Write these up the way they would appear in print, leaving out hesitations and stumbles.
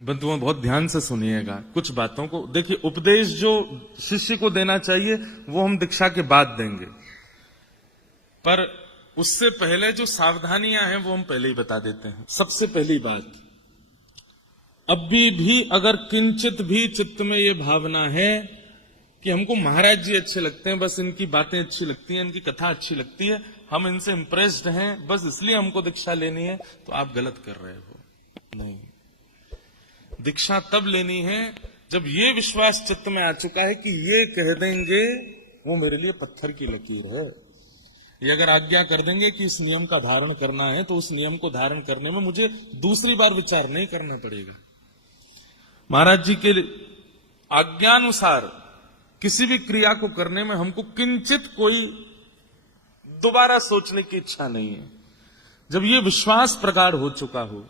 बंधुओं बहुत ध्यान से सुनिएगा कुछ बातों को। देखिए, उपदेश जो शिष्य को देना चाहिए वो हम दीक्षा के बाद देंगे, पर उससे पहले जो सावधानियां हैं वो हम पहले ही बता देते हैं। सबसे पहली बात, अभी भी अगर किंचित भी चित्त में ये भावना है कि हमको महाराज जी अच्छे लगते हैं, बस इनकी बातें अच्छी लगती हैं, इनकी कथा अच्छी लगती है, हम इनसे इंप्रेस्ड हैं, बस इसलिए हमको दीक्षा लेनी है, तो आप गलत कर रहे हो। नहीं, दीक्षा तब लेनी है जब ये विश्वास चित्त में आ चुका है कि ये कह देंगे वो मेरे लिए पत्थर की लकीर है। ये अगर आज्ञा कर देंगे कि इस नियम का धारण करना है, तो उस नियम को धारण करने में मुझे दूसरी बार विचार नहीं करना पड़ेगा। महाराज जी के आज्ञानुसार किसी भी क्रिया को करने में हमको किंचित कोई दोबारा सोचने की इच्छा नहीं है। जब ये विश्वास प्रगाढ़ हो चुका हो,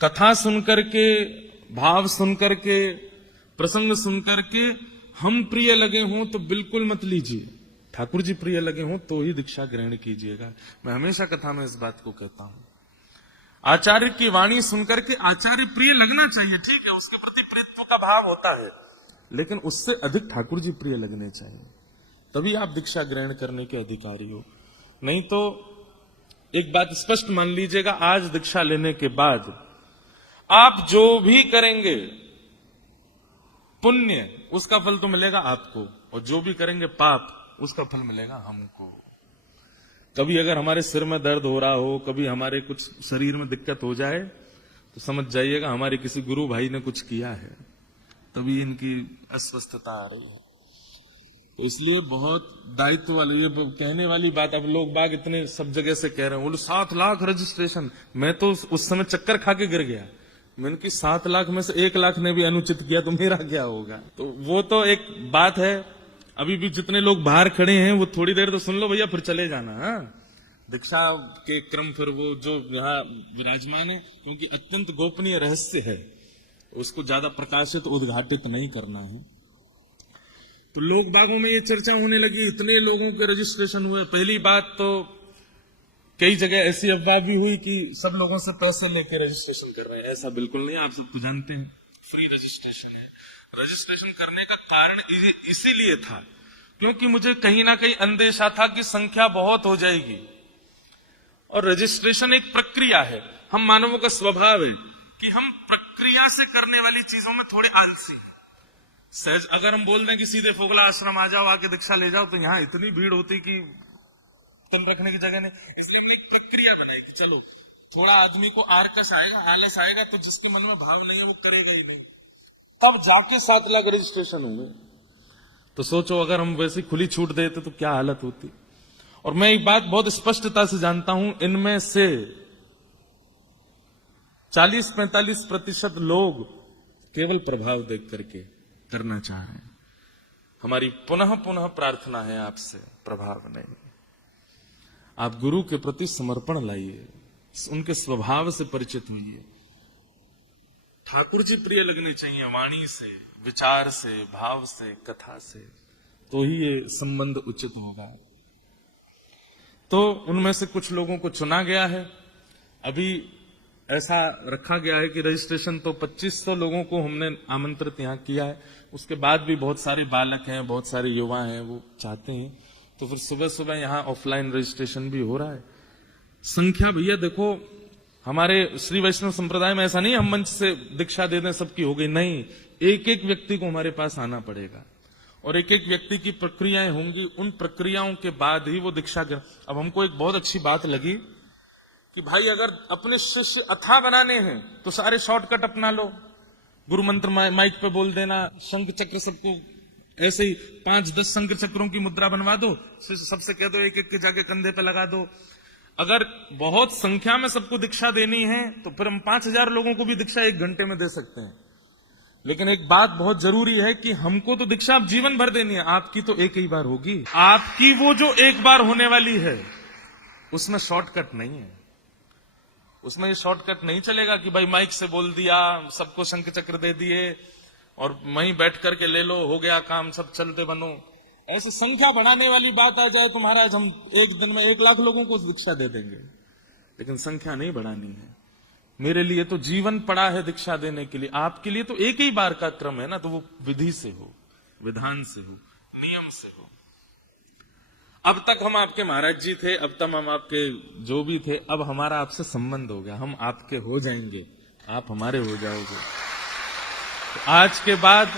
कथा सुनकर के, भाव सुनकर के, प्रसंग सुनकर के हम प्रिय लगे हों तो बिल्कुल मत लीजिए। ठाकुर जी प्रिय लगे हों तो ही दीक्षा ग्रहण कीजिएगा। मैं हमेशा कथा में इस बात को कहता हूं। आचार्य की वाणी सुनकर के आचार्य प्रिय लगना चाहिए, ठीक है, उसके प्रति प्रीत्व का भाव होता है, लेकिन उससे अधिक ठाकुर जी प्रिय लगने चाहिए, तभी आप दीक्षा ग्रहण करने के अधिकारी हो। नहीं तो एक बात स्पष्ट मान लीजिएगा, आज दीक्षा लेने के बाद आप जो भी करेंगे पुण्य, उसका फल तो मिलेगा आपको, और जो भी करेंगे पाप, उसका फल मिलेगा हमको। कभी अगर हमारे सिर में दर्द हो रहा हो, कभी हमारे कुछ शरीर में दिक्कत हो जाए, तो समझ जाइएगा हमारे किसी गुरु भाई ने कुछ किया है, तभी इनकी अस्वस्थता आ रही है। तो इसलिए बहुत दायित्व वाली, ये कहने वाली बात अब लोग बाग इतने सब जगह से कह रहे हैं, बोले 7 लाख रजिस्ट्रेशन। मैं तो उस समय चक्कर खा के गिर गया। मैंने कि 7 लाख में से 1 लाख ने भी अनुचित किया तो मेरा क्या होगा। तो वो तो एक बात है। अभी भी जितने लोग बाहर खड़े हैं वो थोड़ी देर तो सुन लो भैया, फिर चले जाना। दीक्षा के क्रम फिर वो जो यहाँ विराजमान है, क्योंकि अत्यंत गोपनीय रहस्य है, उसको ज्यादा प्रकाशित उद्घाटित नहीं करना है। तो लोग बागों में ये चर्चा होने लगी, इतने लोगों के रजिस्ट्रेशन हुए। पहली बात तो कई जगह ऐसी अफवाह भी हुई कि सब लोगों से पैसे लेके रजिस्ट्रेशन कर रहे हैं। ऐसा बिल्कुल नहीं, आप सब तो जानते हैं फ्री रजिस्ट्रेशन है। रजिस्ट्रेशन करने का कारण इसीलिए था क्योंकि मुझे कहीं ना कहीं अंदेशा था कि संख्या बहुत हो जाएगी, और रजिस्ट्रेशन एक प्रक्रिया है। हम मानवों का स्वभाव है कि हम प्रक्रिया से करने वाली चीजों में थोड़े आलसी हैं। सहज अगर हम बोल दें कि सीधे फोगला आश्रम आ जाओ, आके दीक्षा ले जाओ, तो यहाँ इतनी भीड़ होती कि तन रखने की जगह नहीं। इसलिए एक प्रक्रिया बनाई कि चलो थोड़ा आदमी को आरकस आएगा, आलस आएगा, तो जिसके मन में भाव नहीं है वो करेगा ही नहीं। तब जाके 7 लाख रजिस्ट्रेशन हुए। तो सोचो अगर हम वैसी खुली छूट देते तो क्या हालत होती। और मैं एक बात बहुत स्पष्टता से जानता हूं, इनमें से 40-45% लोग केवल प्रभाव देख करके करना चाह रहे हैं। हमारी पुनः पुनः प्रार्थना है आपसे, प्रभाव नहीं। आप गुरु के प्रति समर्पण लाइए, उनके स्वभाव से परिचित होइए। ठाकुर जी प्रिय लगने चाहिए, वाणी से, विचार से, भाव से, कथा से, तो ही ये संबंध उचित होगा। तो उनमें से कुछ लोगों को चुना गया है। अभी ऐसा रखा गया है कि रजिस्ट्रेशन तो 2500 लोगों को हमने आमंत्रित यहां किया है। उसके बाद भी बहुत सारे बालक हैं, बहुत सारे युवा हैं, वो चाहते हैं, तो फिर सुबह सुबह यहां ऑफलाइन रजिस्ट्रेशन भी हो रहा है। संख्या भैया देखो, हमारे श्री वैष्णव संप्रदाय में ऐसा नहीं हम मंच से दीक्षा दे दें सबकी हो गई, नहीं। एक एक व्यक्ति को हमारे पास आना पड़ेगा, और एक एक व्यक्ति की प्रक्रियाएं होंगी। उन प्रक्रियाओं के बाद ही वो दीक्षा। अब हमको एक बहुत अच्छी बात लगी कि भाई अगर अपने शिष्य अथाह बनाने हैं तो सारे शॉर्टकट अपना लो। गुरु मंत्र माइक पे बोल देना, शंख चक्र सबको ऐसे ही 5-10 शंख चक्रों की मुद्रा बनवा दो, सबसे कह दो एक एक के जाके कंधे पे लगा दो। अगर बहुत संख्या में सबको दीक्षा देनी है तो फिर हम 5000 लोगों को भी दीक्षा 1 घंटे में दे सकते हैं। लेकिन एक बात बहुत जरूरी है कि हमको तो दीक्षा अब जीवन भर देनी है, आपकी तो एक ही बार होगी। आपकी वो जो एक बार होने वाली है उसमें शॉर्टकट नहीं है। उसमें ये शॉर्टकट नहीं चलेगा कि भाई माइक से बोल दिया, सबको शंख चक्र दे दिए और वहीं बैठ करके ले लो, हो गया काम, सब चलते बनो। ऐसे संख्या बढ़ाने वाली बात आ जाए तो महाराज हम एक दिन में 1 लाख लोगों को दीक्षा दे देंगे, लेकिन संख्या नहीं बढ़ानी है। मेरे लिए तो जीवन पड़ा है दीक्षा देने के लिए, आपके लिए तो एक ही बार का क्रम है ना, तो वो विधि से हो, विधान से हो, नियम से हो। अब तक हम आपके महाराज जी थे, अब तक हम आपके जो भी थे, अब हमारा आपसे संबंध हो गया, हम आपके हो जाएंगे, आप हमारे हो जाओगे। तो आज के बाद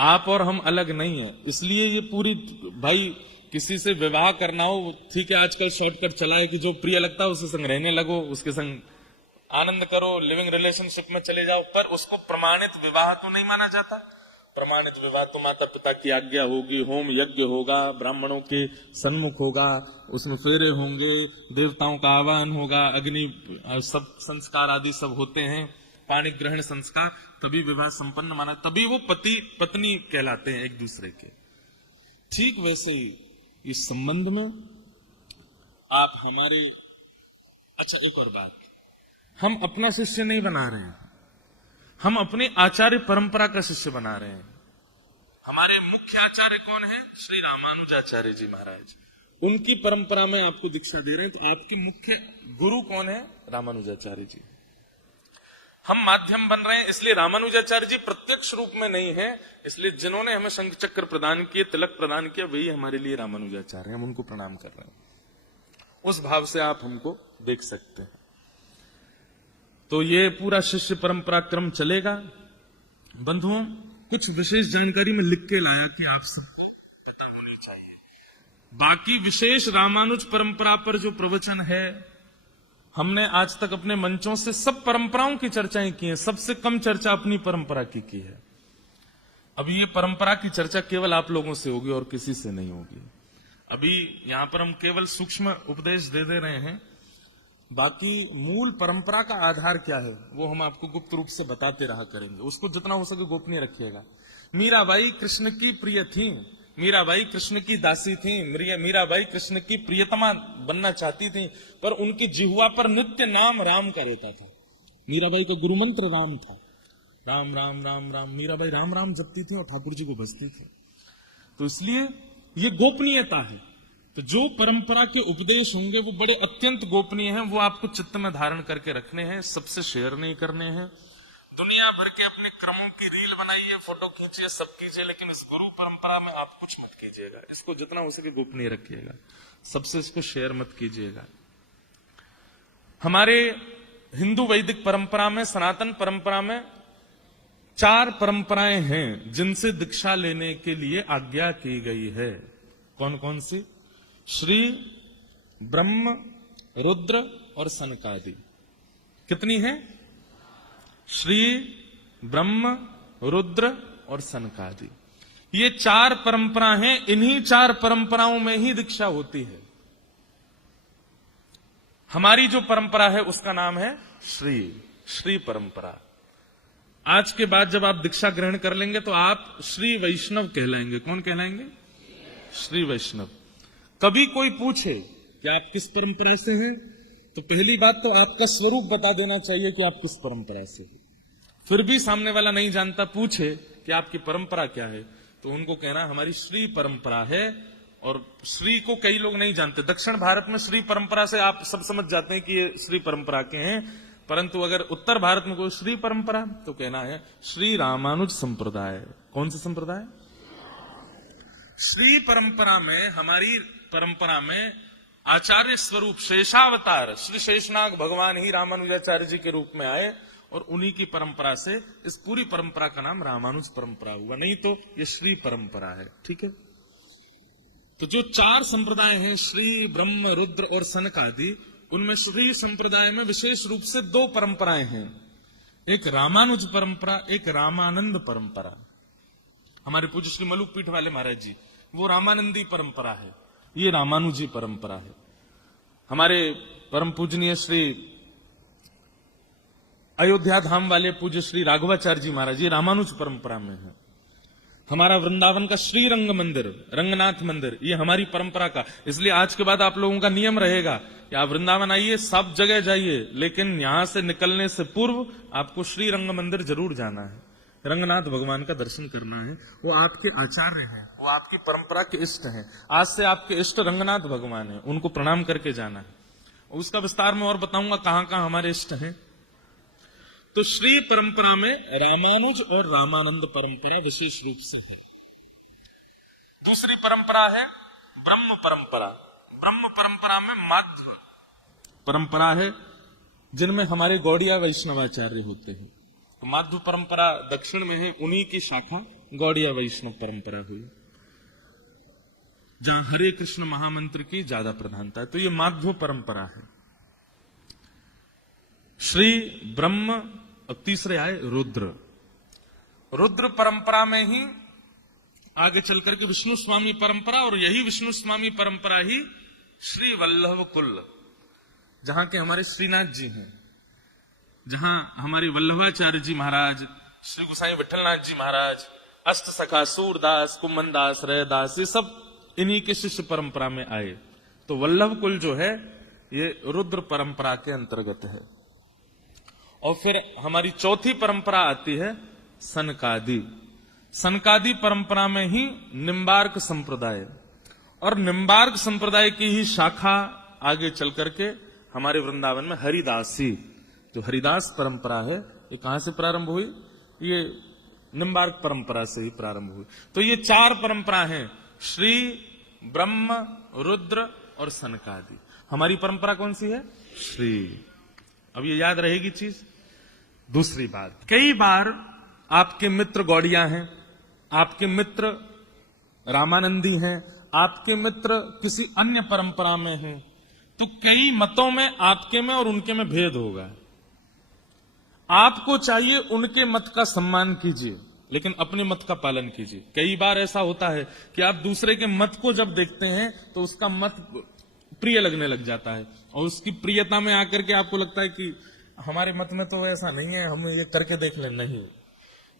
आप और हम अलग नहीं है। इसलिए ये पूरी, भाई किसी से विवाह करना हो, ठीक है, आजकल शॉर्टकट चला है कि जो प्रिय लगता है उसके संग रहने लगो, उसके संग आनंद करो, लिविंग रिलेशनशिप में चले जाओ, पर उसको प्रमाणित विवाह तो नहीं माना जाता। प्रमाणित विवाह तो माता पिता की आज्ञा होगी, होम यज्ञ होगा, ब्राह्मणों के सन्मुख होगा, उसमें फेरे होंगे, देवताओं का आह्वान होगा, अग्नि सब संस्कार आदि सब होते हैं, पाणी ग्रहण संस्कार, तभी विवाह संपन्न माना, तभी वो पति पत्नी कहलाते हैं एक दूसरे के। ठीक वैसे ही इस संबंध में आप हमारे, अच्छा एक और बात, हम अपना शिष्य नहीं बना रहे हैं, हम अपने आचार्य परंपरा का शिष्य बना रहे हैं। हमारे मुख्य आचार्य कौन है? श्री रामानुजाचार्य जी महाराज, उनकी परंपरा में आपको दीक्षा दे रहे हैं। तो आपके मुख्य गुरु कौन है? रामानुजाचार्य जी। हम माध्यम बन रहे हैं, इसलिए रामानुजाचार्य जी प्रत्यक्ष रूप में नहीं है, इसलिए जिन्होंने हमें शंख चक्र प्रदान किए, तिलक प्रदान किया, वही हमारे लिए रामानुजाचार्य, हम उनको प्रणाम कर रहे हैं। उस भाव से आप हमको देख सकते हैं। तो ये पूरा शिष्य परंपरा क्रम चलेगा। बंधुओं, कुछ विशेष जानकारी में लिख के लाया कि आप सबको पता होनी चाहिए। बाकी विशेष रामानुज परंपरा पर जो प्रवचन है, हमने आज तक अपने मंचों से सब परंपराओं की चर्चाएं की हैं, सबसे कम चर्चा अपनी परंपरा की है। अभी ये परंपरा की चर्चा केवल आप लोगों से होगी और किसी से नहीं होगी। अभी यहां पर हम केवल सूक्ष्म उपदेश दे रहे हैं, बाकी मूल परंपरा का आधार क्या है वो हम आपको गुप्त रूप से बताते रहा करेंगे। उसको जितना हो सके गोपनीय रखिएगा। मीराबाई कृष्ण की प्रिय थी, मीराबाई कृष्ण की दासी थी, मीराबाई कृष्ण की प्रियतमा बनना चाहती थी, पर उनकी जिह्वा पर नित्य नाम राम का रहता था। मीराबाई का गुरु मंत्र राम था, राम राम राम राम। मीराबाई राम राम जपती थी और ठाकुर जी को भजती थी। तो इसलिए ये गोपनीयता है। तो जो परंपरा के उपदेश होंगे वो बड़े अत्यंत गोपनीय हैं, वो आपको चित्त में धारण करके रखने हैं, सबसे शेयर नहीं करने हैं। दुनिया भर के अपने क्रमों की रील बनाइए, फोटो खींचिए, सब कीजिए, लेकिन इस गुरु परंपरा में आप कुछ मत कीजिएगा। इसको जितना हो सके गोपनीय रखिएगा, सबसे इसको शेयर मत कीजिएगा। हमारे हिंदू वैदिक परंपरा में, सनातन परंपरा में 4 परंपराएं हैं जिनसे दीक्षा लेने के लिए आज्ञा की गई है। कौन कौन सी? श्री, ब्रह्म, रुद्र और सनकादि। कितनी है? श्री, ब्रह्म, रुद्र और सनकादि। ये 4 परंपरा हैं। इन्हीं 4 परंपराओं में ही दीक्षा होती है। हमारी जो परंपरा है उसका नाम है श्री परंपरा। आज के बाद जब आप दीक्षा ग्रहण कर लेंगे तो आप श्री वैष्णव कहलाएंगे। कौन कहलाएंगे? श्री वैष्णव। कभी कोई पूछे कि आप किस परंपरा से हैं, तो पहली बात तो आपका स्वरूप बता देना चाहिए कि आप किस परंपरा से हैं। फिर भी सामने वाला नहीं जानता, पूछे कि आपकी परंपरा क्या है, तो उनको कहना हमारी श्री परंपरा है। और श्री को कई लोग नहीं जानते। दक्षिण भारत में श्री परंपरा से आप सब समझ जाते हैं कि ये श्री परंपरा के हैं, परंतु अगर उत्तर भारत में कोई श्री परंपरा, तो कहना है श्री रामानुज संप्रदाय। कौन सा संप्रदाय? श्री परंपरा में, हमारी परंपरा में आचार्य स्वरूप शेषावतार श्री शेषनाग भगवान ही रामानुजाचार्य जी के रूप में आए, और उन्हीं की परंपरा से इस पूरी परंपरा का नाम रामानुज परंपरा हुआ। नहीं तो ये श्री परंपरा है। ठीक है। तो जो 4 संप्रदाय हैं, श्री, ब्रह्म, रुद्र और सनकादि, उनमें श्री संप्रदाय में विशेष रूप से 2 परंपराएं हैं। एक रामानुज परंपरा, एक रामानंद परंपरा। हमारे पूज्य श्री मलुक पीठ वाले महाराज जी, वो रामानंदी परंपरा है, ये रामानुजी परंपरा है। हमारे परम पूजनीय श्री अयोध्या धाम वाले पूज्य श्री राघवाचार्य जी महाराज, ये रामानुज परंपरा में है। हमारा वृंदावन का श्री रंग मंदिर, रंगनाथ मंदिर, ये हमारी परंपरा का। इसलिए आज के बाद आप लोगों का नियम रहेगा कि आप वृंदावन आइए, सब जगह जाइए, लेकिन यहां से निकलने से पूर्व आपको श्री रंग मंदिर जरूर जाना है, रंगनाथ भगवान का दर्शन करना है। वो आपके आचार्य हैं, वो आपकी परंपरा के इष्ट हैं। आज से आपके इष्ट रंगनाथ भगवान हैं, उनको प्रणाम करके जाना है। उसका विस्तार में और बताऊंगा कहां कहां हमारे इष्ट हैं। तो श्री परंपरा में रामानुज और रामानंद परंपरा विशेष रूप से है। दूसरी परंपरा है ब्रह्म परंपरा। ब्रह्म परंपरा में माध्व परंपरा है, जिनमें हमारे गौड़िया वैष्णवाचार्य होते हैं। तो माध्व परंपरा दक्षिण में है, उन्हीं की शाखा गौड़िया वैष्णव परंपरा हुई, जहां हरे कृष्ण महामंत्र की ज्यादा प्रधानता है। तो ये माध्व परंपरा है। श्री ब्रह्म और तीसरे आए रुद्र। रुद्र परंपरा में ही आगे चल करके विष्णु स्वामी परंपरा, और यही विष्णु स्वामी परंपरा ही श्री वल्लभ कुल, जहां के हमारे श्रीनाथ जी हैं, जहां हमारे वल्लभाचार्य जी महाराज, श्री गोसाई विठलनाथ जी महाराज, अष्ट सखा सूरदास, कुम्भन दास, रैदास, ये सब इन्हीं के शिष्य परंपरा में आए। तो वल्लभ कुल जो है ये रुद्र परंपरा के अंतर्गत है। और फिर हमारी चौथी परंपरा आती है सनकादि। सनकादि परंपरा में ही निम्बार्क संप्रदाय, और निम्बार्क संप्रदाय की ही शाखा आगे चल करके हमारे वृंदावन में हरिदासी, जो हरिदास परंपरा है, ये कहां से प्रारंभ हुई? ये निम्बार्क परंपरा से ही प्रारंभ हुई। तो ये चार परंपरा हैं, श्री, ब्रह्म, रुद्र और सनकादि। हमारी परंपरा कौन सी है? श्री। अब ये याद रहेगी चीज। दूसरी बात, कई बार आपके मित्र गौड़िया हैं, आपके मित्र रामानंदी हैं, आपके मित्र किसी अन्य परंपरा में हैं, तो कई मतों में आपके में और उनके में भेद होगा। आपको चाहिए उनके मत का सम्मान कीजिए, लेकिन अपने मत का पालन कीजिए। कई बार ऐसा होता है कि आप दूसरे के मत को जब देखते हैं तो उसका मत प्रिय लगने लग जाता है, और उसकी प्रियता में आकर के आपको लगता है कि हमारे मत में तो ऐसा नहीं है, हम ये करके देख लें। नहीं,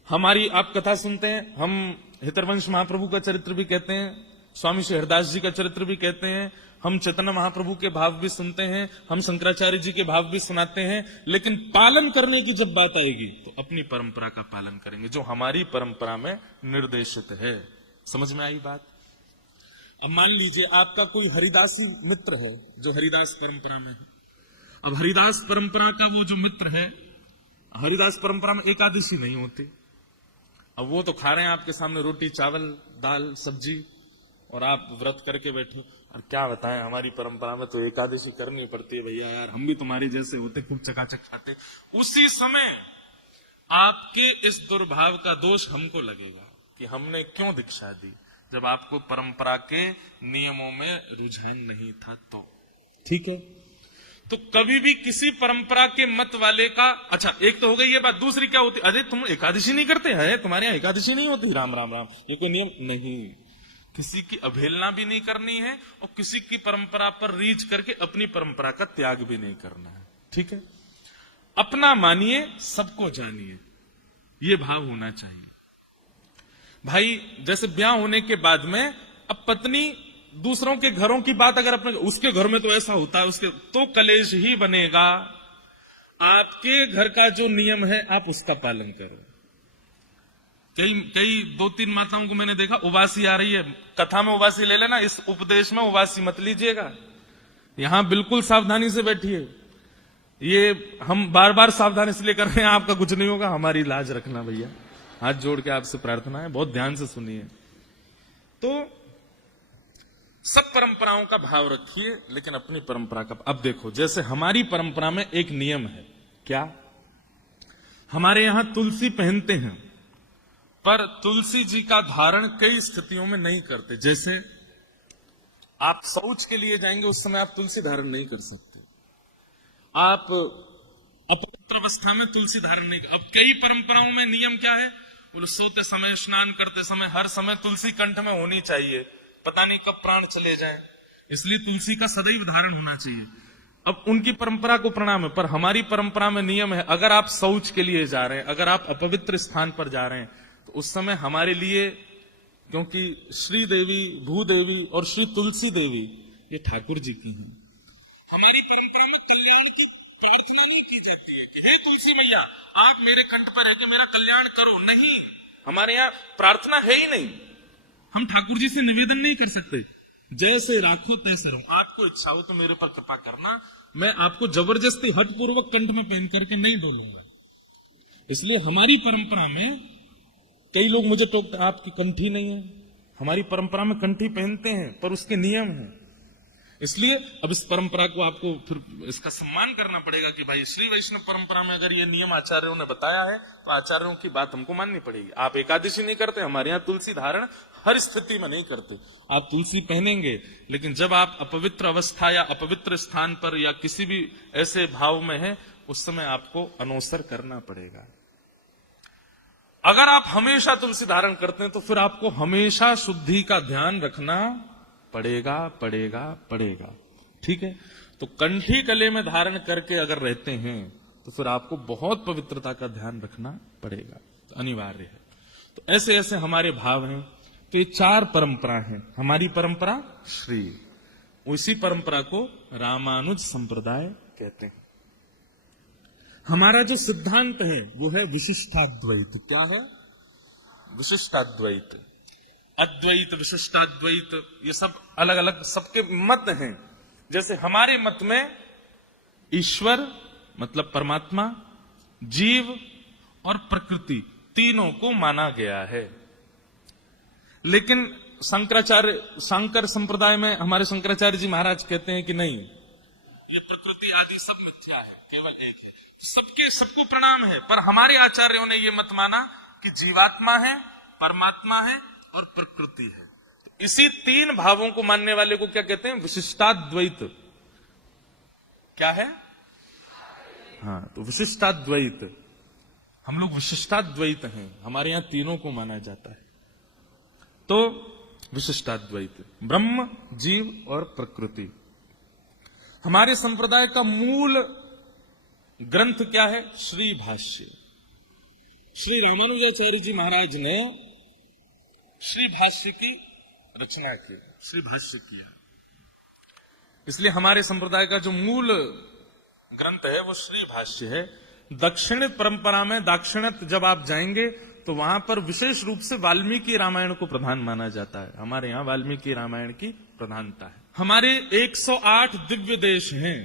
हमारी आप कथा सुनते हैं, हम हितरवंश महाप्रभु का चरित्र भी कहते हैं, स्वामी श्री हरदास जी का चरित्र भी कहते हैं, हम चैतन्य महाप्रभु के भाव भी सुनते हैं, हम शंकराचार्य जी के भाव भी सुनाते हैं, लेकिन पालन करने की जब बात आएगी तो अपनी परंपरा का पालन करेंगे, जो हमारी परंपरा में निर्देशित है। समझ में आई बात? अब मान लीजिए आपका कोई हरिदासी मित्र है जो हरिदास परंपरा में है। अब हरिदास परंपरा का वो जो मित्र है, हरिदास परंपरा में एकादशी नहीं होती। अब वो तो खा रहे हैं आपके सामने रोटी, चावल, दाल, सब्जी, और आप व्रत करके बैठे। और क्या बताएं, हमारी परंपरा में तो एकादशी करनी पड़ती है भैया, यार हम भी तुम्हारी जैसे होते, खूब चकाचक खाते। उसी समय आपके इस दुर्भाव का दोष हमको लगेगा कि हमने क्यों दीक्षा दी, जब आपको परंपरा के नियमों में रुझान नहीं था। तो ठीक है, तो कभी भी किसी परंपरा के मत वाले का, अच्छा एक तो हो गई ये बात। दूसरी क्या होती? अरे तुम एकादशी नहीं करते हैं, तुम्हारे यहाँ एकादशी नहीं होती? राम राम राम, ये कोई नियम नहीं। किसी की अवहेलना भी नहीं करनी है, और किसी की परंपरा पर रीझ करके अपनी परंपरा का त्याग भी नहीं करना है। ठीक है, अपना मानिए, सबको जानिए, ये भाव होना चाहिए। भाई जैसे ब्याह होने के बाद में अब पत्नी दूसरों के घरों की बात अगर अपने, उसके घर में तो ऐसा होता है, उसके तो कलेश ही बनेगा। आपके घर का जो नियम है आप उसका पालन करो। कई 2-3 माताओं को मैंने देखा, उबासी आ रही है, कथा में उबासी ले लेना, इस उपदेश में उबासी मत लीजिएगा। यहां बिल्कुल सावधानी से बैठिए। ये हम बार बार सावधानी इसलिए कर रहे हैं, आपका कुछ नहीं होगा, हमारी लाज रखना भैया, हाथ जोड़ के आपसे प्रार्थना है, बहुत ध्यान से सुनिए। तो सब परंपराओं का भाव रखिए, लेकिन अपनी परंपरा का। अब देखो, जैसे हमारी परंपरा में एक नियम है, क्या? हमारे यहां तुलसी पहनते हैं, पर तुलसी जी का धारण कई स्थितियों में नहीं करते। जैसे आप शौच के लिए जाएंगे, उस समय आप तुलसी धारण नहीं कर सकते। आप अपवित्र अवस्था में तुलसी धारण नहीं कर। अब कई परंपराओं में नियम क्या है? बोले सोते समय, स्नान करते समय, हर समय तुलसी कंठ में होनी चाहिए, पता नहीं कब प्राण चले जाएं, इसलिए तुलसी का सदैव धारण होना चाहिए। अब उनकी परंपरा को प्रणाम है, पर हमारी परंपरा में नियम है, अगर आप शौच के लिए जा रहे हैं, अगर आप अपवित्र स्थान पर जा रहे हैं, तो उस समय हमारे लिए, क्योंकि श्री देवी, भूदेवी और श्री तुलसी देवी ये ठाकुर जी की हैं, हमारी परंपरा में कल्याण की प्रार्थना नहीं की जाती है कि हे तुलसी मैया आप मेरे कंठ पर है कि मेरा कल्याण करो। नहीं, हमारे यहाँ प्रार्थना है ही नहीं। हम ठाकुर जी से निवेदन नहीं कर सकते, जैसे राखो तैसे रहो, आपको इच्छा हो तो मेरे पर कृपा करना, मैं आपको जबरदस्ती हठपूर्वक कंठ में पहन करके नहीं डोलूंगा। इसलिए हमारी परंपरा में कई लोग मुझे टोकते, आपकी कंठी नहीं है। हमारी परंपरा में कंठी पहनते हैं, पर उसके नियम हैं। इसलिए अब इस परंपरा को आपको फिर इसका सम्मान करना पड़ेगा कि भाई श्री वैष्णव परंपरा में अगर ये नियम आचार्यों ने बताया है तो आचार्यों की बात हमको माननी पड़ेगी। आप एकादशी नहीं करते, हमारे यहाँ तुलसी धारण हर स्थिति में नहीं करते। आप तुलसी पहनेंगे, लेकिन जब आप अपवित्र अवस्था या अपवित्र स्थान पर या किसी भी ऐसे भाव में है, उस समय आपको अनोसर करना पड़ेगा। अगर आप हमेशा तुलसी धारण करते हैं तो फिर आपको हमेशा शुद्धि का ध्यान रखना पड़ेगा पड़ेगा पड़ेगा। ठीक है, तो कंठी गले में धारण करके अगर रहते हैं तो फिर आपको बहुत पवित्रता का ध्यान रखना पड़ेगा, तो अनिवार्य है। तो ऐसे ऐसे हमारे भाव हैं। तो ये 4 परंपरा हैं। हमारी परंपरा श्री, उसी परंपरा को रामानुज संप्रदाय कहते हैं। हमारा जो सिद्धांत है वो है विशिष्टाद्वैत। क्या है? विशिष्टाद्वैत। अद्वैत, विशिष्टाद्वैत, ये सब अलग अलग सबके मत हैं। जैसे हमारे मत में ईश्वर मतलब परमात्मा, जीव और प्रकृति तीनों को माना गया है। लेकिन शंकर संप्रदाय में हमारे शंकराचार्य जी महाराज कहते हैं कि नहीं, ये प्रकृति आदि सब मिथ्या है, केवल एक है। सबको प्रणाम है, पर हमारे आचार्यों ने ये मत माना कि जीवात्मा है, परमात्मा है और प्रकृति है। तो इसी 3 भावों को मानने वाले को क्या कहते हैं? विशिष्टाद्वैत। क्या है? हाँ, तो विशिष्टाद्वैत। हम लोग विशिष्टाद्वैत हैं, हमारे यहां तीनों को माना जाता है। तो विशिष्टाद्वैत, ब्रह्म, जीव और प्रकृति। हमारे संप्रदाय का मूल ग्रंथ क्या है? श्री भाष्य। श्री रामानुजाचार्य जी महाराज ने श्री भाष्य की रचना की, श्री भाष्य किया। इसलिए हमारे संप्रदाय का जो मूल ग्रंथ है वो श्री भाष्य है। दक्षिण परंपरा में दाक्षिणात्य जब आप जाएंगे तो वहां पर विशेष रूप से वाल्मीकि रामायण को प्रधान माना जाता है। हमारे यहाँ वाल्मीकि रामायण की प्रधानता है। हमारे 108 दिव्य देश हैं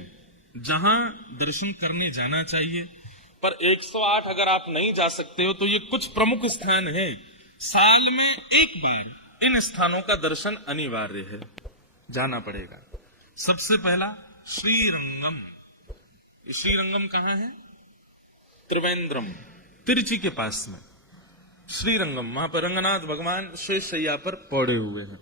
जहां दर्शन करने जाना चाहिए, पर 108 अगर आप नहीं जा सकते हो तो ये कुछ प्रमुख स्थान है। साल में एक बार इन स्थानों का दर्शन अनिवार्य है, जाना पड़ेगा। सबसे पहला श्रीरंगम। श्रीरंगम कहां है? त्रिवेंद्रम, तिरुचि के पास में श्रीरंगम। वहां पर रंगनाथ भगवान शेष शैया पर पड़े हुए हैं।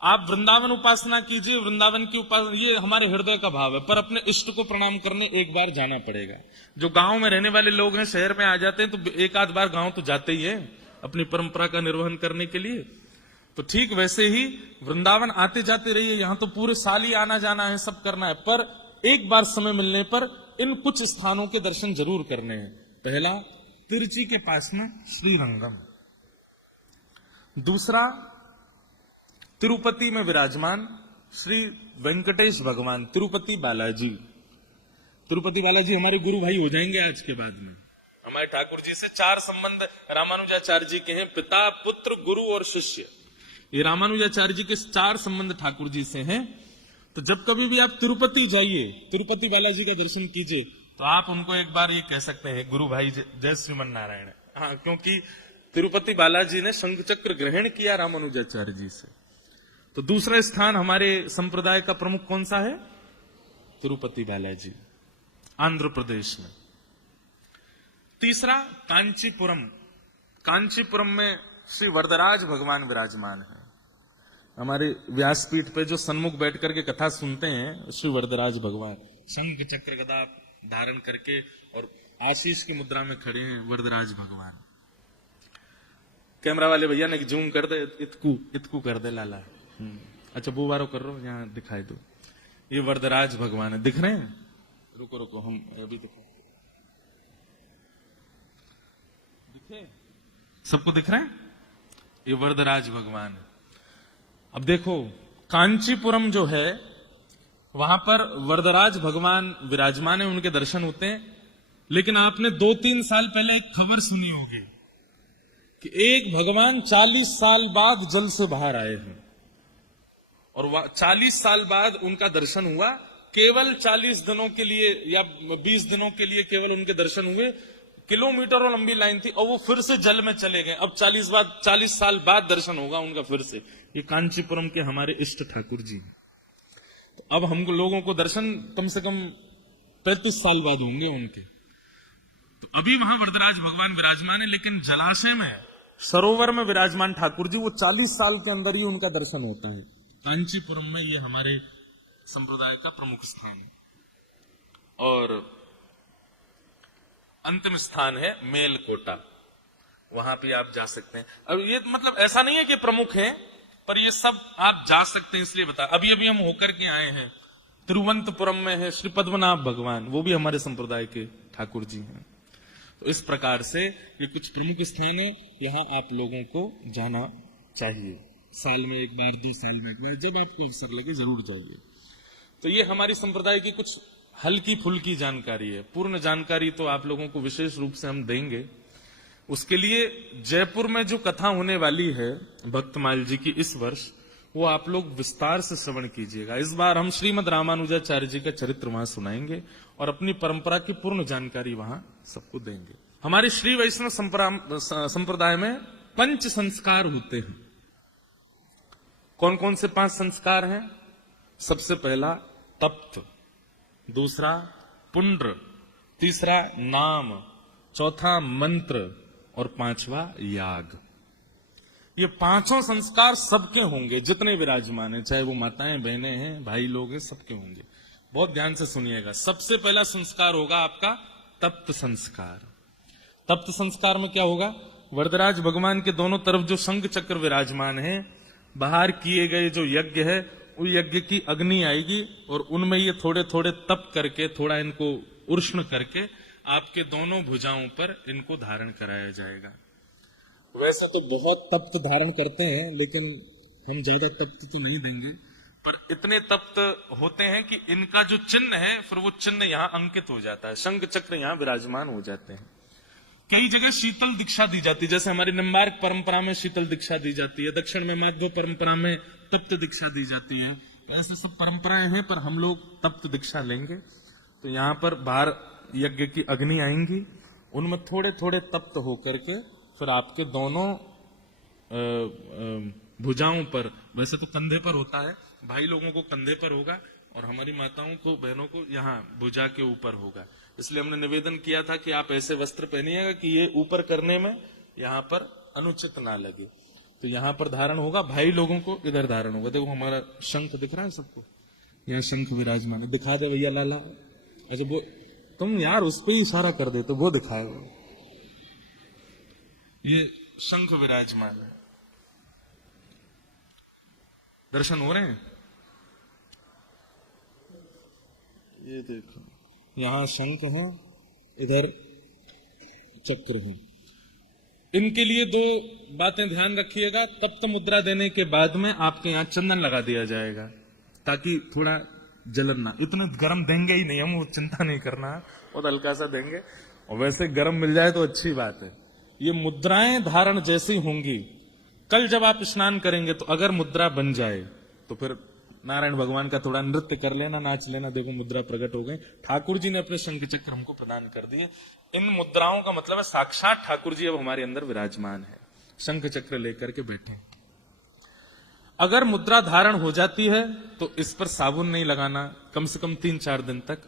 आप वृंदावन उपासना कीजिए, वृंदावन की उपासना, ये हमारे हृदय का भाव है, पर अपने इष्ट को प्रणाम करने एक बार जाना पड़ेगा। जो गांव में रहने वाले लोग हैं, शहर में आ जाते हैं तो एक आध बार गांव तो जाते ही है अपनी परंपरा का निर्वहन करने के लिए। तो ठीक वैसे ही वृंदावन आते जाते रहिए। यहां तो पूरे साल ही आना जाना है, सब करना है, पर एक बार समय मिलने पर इन कुछ स्थानों के दर्शन जरूर करने हैं। पहला तिरुचि के पास में श्रीरंगम। दूसरा तिरुपति में विराजमान श्री वेंकटेश भगवान, तिरुपति बालाजी। तिरुपति बालाजी हमारे गुरु भाई हो जाएंगे आज के बाद में। हमारे ठाकुर जी से 4 संबंध रामानुजाचार्य जी के हैं, पिता, पुत्र, गुरु और शिष्य। ये रामानुजाचार्य जी के 4 संबंध ठाकुर जी से हैं। तो जब कभी भी आप तिरुपति जाइए, तिरुपति बालाजी का दर्शन कीजिए, तो आप उनको एक बार ये कह सकते हैं, गुरु भाई जय श्रीमन नारायण। हाँ, क्योंकि तिरुपति बालाजी ने शंख चक्र ग्रहण किया रामानुजाचार्य जी से। तो दूसरा स्थान हमारे संप्रदाय का प्रमुख कौन सा है? तिरुपति बालाजी, आंध्र प्रदेश में। तीसरा कांचीपुरम। कांचीपुरम में श्री वरदराज भगवान विराजमान है। हमारे व्यासपीठ पे जो सन्मुख बैठ करके कथा सुनते हैं, श्री वरदराज भगवान शंख चक्र गदा धारण करके और आशीष की मुद्रा में खड़े हैं वरदराज भगवान। कैमरा वाले भैया ने जूम कर दे, इतकू कर दे लाला। अच्छा, वो बारो कर रो, यहाँ दिखाई दो। ये वरदराज भगवान है, दिख रहे हैं? रुको रुको, हम अभी दिखा, दिखे? सबको दिख रहा है? ये वरदराज भगवान है। अब देखो, कांचीपुरम जो है वहां पर वरदराज भगवान विराजमान है, उनके दर्शन होते हैं। लेकिन आपने 2-3 साल पहले एक खबर सुनी होगी कि एक भगवान 40 साल बाद जल से बाहर आए हैं और 40 साल बाद उनका दर्शन हुआ केवल 40 दिनों के लिए या 20 दिनों के लिए केवल उनके दर्शन हुए, किलोमीटरों लंबी लाइन थी, और वो फिर से जल में चले गए। अब 40 साल बाद दर्शन होगा उनका फिर से। ये कांचीपुरम के हमारे इष्ट ठाकुर जी। तो अब हमको लोगों को दर्शन कम से कम 35 साल बाद होंगे उनके। तो अभी वहां वरदराज भगवान विराजमान है, लेकिन जलाशय में, सरोवर में विराजमान ठाकुर जी, वो 40 साल के अंदर ही उनका दर्शन होता है। कांचीपुरम में ये हमारे संप्रदाय का प्रमुख स्थान है। और अंतिम स्थान है मेलकोटा, वहां भी आप जा सकते हैं। अब ये मतलब ऐसा नहीं है कि प्रमुख है, पर ये सब आप जा सकते हैं, इसलिए बता। अभी अभी हम होकर के आए हैं, तिरुवनंतपुरम में है श्री पद्मनाभ भगवान, वो भी हमारे संप्रदाय के ठाकुर जी हैं। तो इस प्रकार से ये कुछ प्रमुख स्थान है, यहाँ आप लोगों को जाना चाहिए। साल में एक बार, 2 साल में एक बार, जब आपको अवसर लगे जरूर जाइए। तो ये हमारी संप्रदाय की कुछ हल्की फुल्की जानकारी है। पूर्ण जानकारी तो आप लोगों को विशेष रूप से हम देंगे। उसके लिए जयपुर में जो कथा होने वाली है भक्तमाल जी की इस वर्ष, वो आप लोग विस्तार से श्रवण कीजिएगा। इस बार हम श्रीमद रामानुजाचार्य जी का चरित्र वहां सुनाएंगे और अपनी परंपरा की पूर्ण जानकारी वहां सबको देंगे। हमारे श्री वैष्णव संप्रदाय में 5 संस्कार होते हैं। कौन कौन से 5 संस्कार हैं? सबसे पहला तप्त, दूसरा पुंड्र, तीसरा नाम, चौथा मंत्र और 5वां याग। ये 5 संस्कार सबके होंगे, जितने विराजमान हैं, चाहे वो माताएं, बहनें हैं, भाई लोग हैं, सबके होंगे। बहुत ध्यान से सुनिएगा। सबसे पहला संस्कार होगा आपका तप्त संस्कार। तप्त संस्कार में क्या होगा? वरदराज भगवान के दोनों तरफ जो शंख चक्र विराजमान है, बाहर किए गए जो यज्ञ है, वो यज्ञ की अग्नि आएगी और उनमें ये थोड़े थोड़े तप करके, थोड़ा इनको उष्ण करके आपके दोनों भुजाओं पर इनको धारण कराया जाएगा। वैसे तो बहुत तप्त धारण करते हैं, लेकिन हम ज्यादा तप्त तो नहीं देंगे, पर इतने तप्त होते हैं कि इनका जो चिन्ह है, फिर वो चिन्ह यहाँ अंकित हो जाता है, शंख चक्र यहाँ विराजमान हो जाते हैं। कई जगह शीतल दीक्षा दी जाती है, जैसे हमारी निम्बार्क परंपरा में शीतल दीक्षा दी जाती है, दक्षिण में माध्व परंपरा में तप्त दीक्षा दी जाती है। ऐसे सब परंपराएं हैं, पर हम लोग तप्त दीक्षा लेंगे। तो यहाँ पर बाहर यज्ञ की अग्नि आएंगी, उनमें थोड़े थोड़े तप्त होकर के फिर आपके दोनों भुजाओं पर, वैसे तो कंधे पर होता है, भाई लोगों को कंधे पर होगा और हमारी माताओं को, बहनों को यहाँ भुजा के ऊपर होगा। इसलिए हमने निवेदन किया था कि आप ऐसे वस्त्र पहनिएगा कि ये ऊपर करने में यहाँ पर अनुचित ना लगे। तो यहाँ पर धारण होगा, भाई लोगों को इधर धारण होगा। देखो हमारा शंख दिख रहा है सबको, यहाँ शंख विराजमान है। दिखा दे भैया लाला। अच्छा वो तुम यार उस पर ही इशारा कर दे, तो वो दिखाए। वो ये शंख विराजमान है, दर्शन हो रहे हैं। ये देखो यहाँ शंख है, इधर चक्र है। इनके लिए 2 बातें ध्यान रखिएगा। तप्त मुद्रा देने के बाद में आपके यहाँ चंदन लगा दिया जाएगा, ताकि थोड़ा जलन ना। इतने गर्म देंगे ही नहीं हम, वो चिंता नहीं करना, बहुत हल्का सा देंगे। और वैसे गर्म मिल जाए तो अच्छी बात है। ये मुद्राएं धारण जैसी होंगी, कल जब आप स्नान करेंगे तो अगर मुद्रा बन जाए तो फिर नारायण भगवान का थोड़ा नृत्य कर लेना, नाच लेना। देखो मुद्रा प्रकट हो गई, ठाकुर जी ने अपने शंख चक्र हमको प्रदान कर दिए। इन मुद्राओं का मतलब है साक्षात ठाकुर जी अब हमारे अंदर विराजमान है, शंख चक्र लेकर के बैठे। अगर मुद्रा धारण हो जाती है तो इस पर साबुन नहीं लगाना कम से कम 3-4 दिन तक,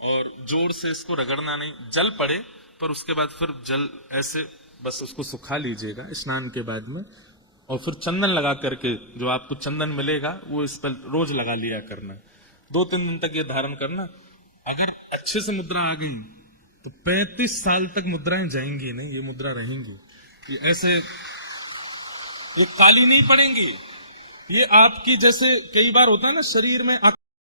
और जोर से इसको रगड़ना नहीं। जल पड़े पर उसके बाद फिर जल ऐसे बस उसको सुखा लीजिएगा स्नान के बाद में, और फिर चंदन लगा करके, जो आपको चंदन मिलेगा वो इस पर रोज लगा लिया करना। 2-3 दिन तक ये धारण करना। अगर अच्छे से मुद्रा आ गई तो 35 साल तक मुद्राएं जाएंगी नहीं, ये मुद्रा रहेंगी। ये ऐसे ये काली नहीं पड़ेंगी। ये आपकी, जैसे कई बार होता है ना शरीर में